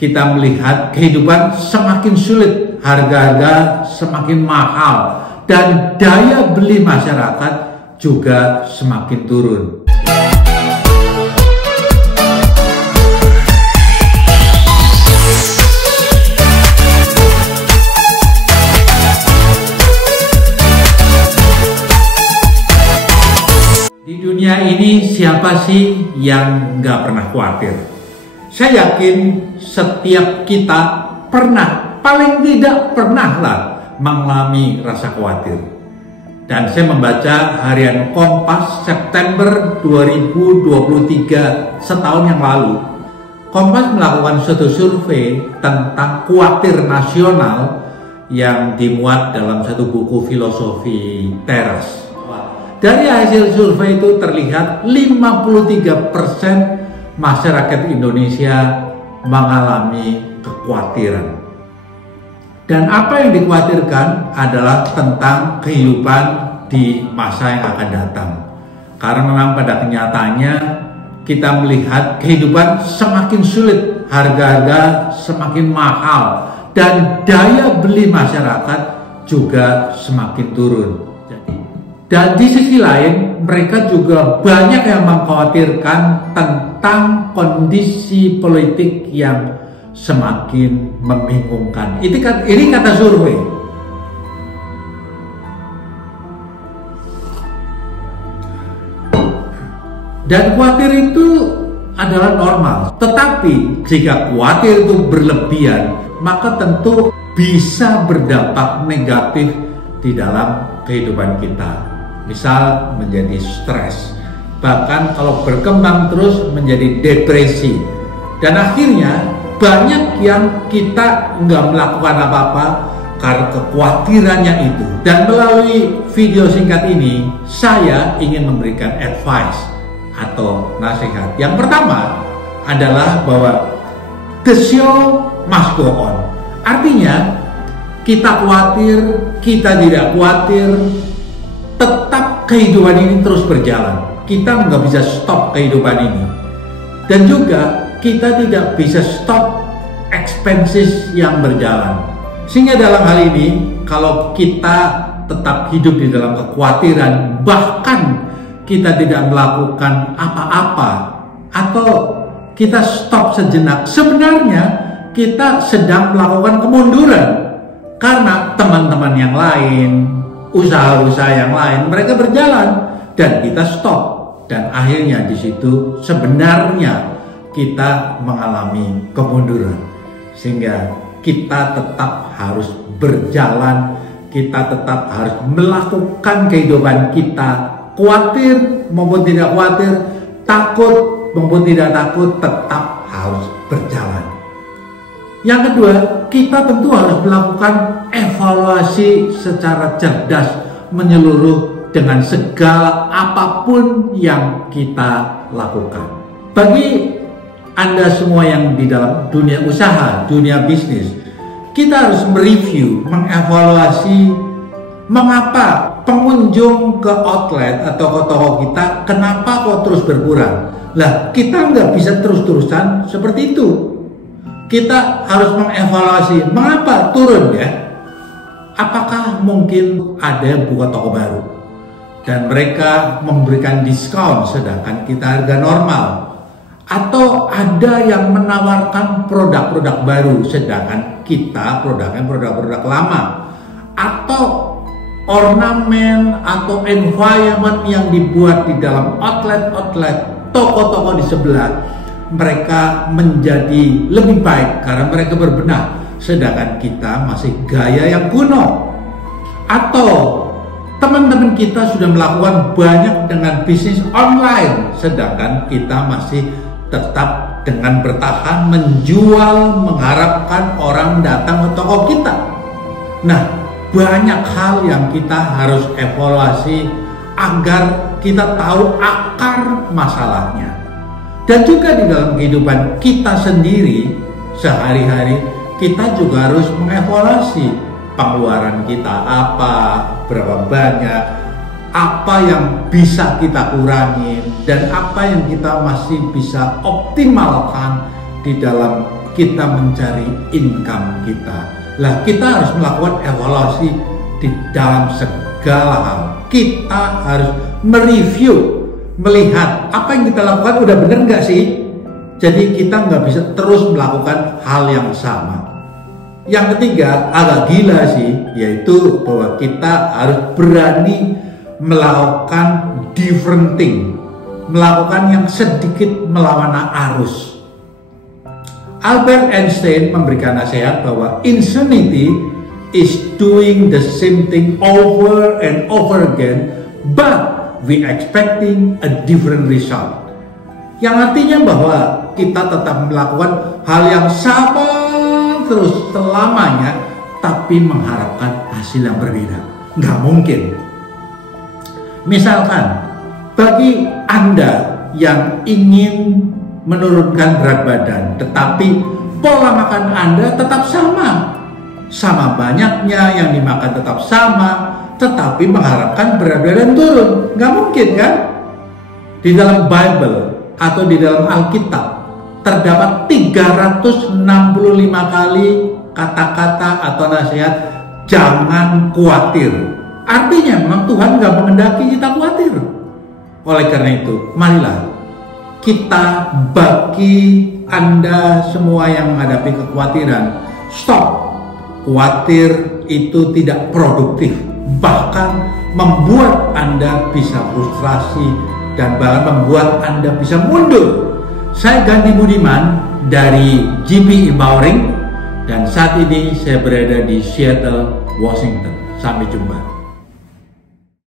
kita melihat kehidupan semakin sulit, harga-harga semakin mahal, dan daya beli masyarakat juga semakin turun. Di dunia ini siapa sih yang nggak pernah khawatir? Saya yakin setiap kita pernah, paling tidak pernahlah mengalami rasa khawatir. Dan saya membaca harian Kompas September 2023, setahun yang lalu. Kompas melakukan suatu survei tentang khawatir nasional yang dimuat dalam satu buku filosofi teras. Dari hasil survei itu terlihat 53% masyarakat Indonesia mengalami kekhawatiran. Dan apa yang dikhawatirkan adalah tentang kehidupan di masa yang akan datang. Karena memang pada kenyataannya kita melihat kehidupan semakin sulit, harga-harga semakin mahal, dan daya beli masyarakat juga semakin turun. Dan di sisi lain, mereka juga banyak yang mengkhawatirkan tentang kondisi politik yang semakin membingungkan. Ini kata survei. Dan khawatir itu adalah normal. Tetapi jika khawatir itu berlebihan, maka tentu bisa berdampak negatif di dalam kehidupan kita. Misal menjadi stres, bahkan kalau berkembang terus menjadi depresi, dan akhirnya banyak yang kita nggak melakukan apa-apa karena kekhawatirannya itu. Dan melalui video singkat ini saya ingin memberikan advice atau nasihat. Yang pertama adalah bahwa the show must go on. Artinya kita khawatir, kita tidak khawatir, tetap kehidupan ini terus berjalan. Kita nggak bisa stop kehidupan ini. Dan juga kita tidak bisa stop expenses yang berjalan. Sehingga dalam hal ini, kalau kita tetap hidup di dalam kekhawatiran, bahkan kita tidak melakukan apa-apa, atau kita stop sejenak, sebenarnya kita sedang melakukan kemunduran. Karena teman-teman yang lain, usaha-usaha yang lain, mereka berjalan dan kita stop, dan akhirnya di situ sebenarnya kita mengalami kemunduran. Sehingga kita tetap harus berjalan, kita tetap harus melakukan kehidupan kita, khawatir maupun tidak khawatir, takut maupun tidak takut, tetap harus berjalan. Yang kedua, kita tentu harus melakukan evaluasi secara cerdas menyeluruh dengan segala apapun yang kita lakukan. Bagi Anda semua yang di dalam dunia usaha, dunia bisnis, kita harus mereview, mengevaluasi mengapa pengunjung ke outlet atau ke toko kita, kenapa kok terus berkurang. Lah, kita nggak bisa terus-terusan seperti itu. Kita harus mengevaluasi mengapa turun ya. Apakah mungkin ada yang buka toko baru dan mereka memberikan diskon sedangkan kita harga normal, atau ada yang menawarkan produk-produk baru sedangkan kita produknya produk-produk lama, atau ornamen atau environment yang dibuat di dalam outlet-outlet toko-toko di sebelah, mereka menjadi lebih baik karena mereka berbenah, sedangkan kita masih gaya yang kuno. Atau teman-teman kita sudah melakukan banyak dengan bisnis online, sedangkan kita masih tetap dengan bertahan menjual, mengharapkan orang datang ke toko kita. Nah, banyak hal yang kita harus evaluasi agar kita tahu akar masalahnya. Dan juga di dalam kehidupan kita sendiri sehari-hari, kita juga harus mengevaluasi pengeluaran kita apa, berapa banyak, apa yang bisa kita kurangi, dan apa yang kita masih bisa optimalkan di dalam kita mencari income kita. Lah, kita harus melakukan evaluasi di dalam segala hal. Kita harus mereview, melihat apa yang kita lakukan udah bener nggak sih? Jadi kita nggak bisa terus melakukan hal yang sama. Yang ketiga, agak gila sih, yaitu bahwa kita harus berani melakukan different thing, melakukan yang sedikit melawan arus. Albert Einstein memberikan nasihat bahwa insanity is doing the same thing over and over again, but we expecting a different result. Yang artinya bahwa kita tetap melakukan hal yang sama terus selamanya, tapi mengharapkan hasil yang berbeda. Nggak mungkin. Misalkan, bagi Anda yang ingin menurunkan berat badan, tetapi pola makan Anda tetap sama. Sama banyaknya, yang dimakan tetap sama, tetapi mengharapkan berat badan turun. Nggak mungkin kan? Di dalam Bible atau di dalam Alkitab, terdapat 365 kali kata-kata atau nasihat jangan khawatir. Artinya memang Tuhan nggak mengendaki kita khawatir. Oleh karena itu, marilah kita, bagi Anda semua yang menghadapi kekhawatiran, stop. Khawatir itu tidak produktif, bahkan membuat Anda bisa frustrasi dan bahkan membuat Anda bisa mundur. Saya Gandhi Budiman dari GP Empowering, dan saat ini saya berada di Seattle, Washington. Sampai jumpa.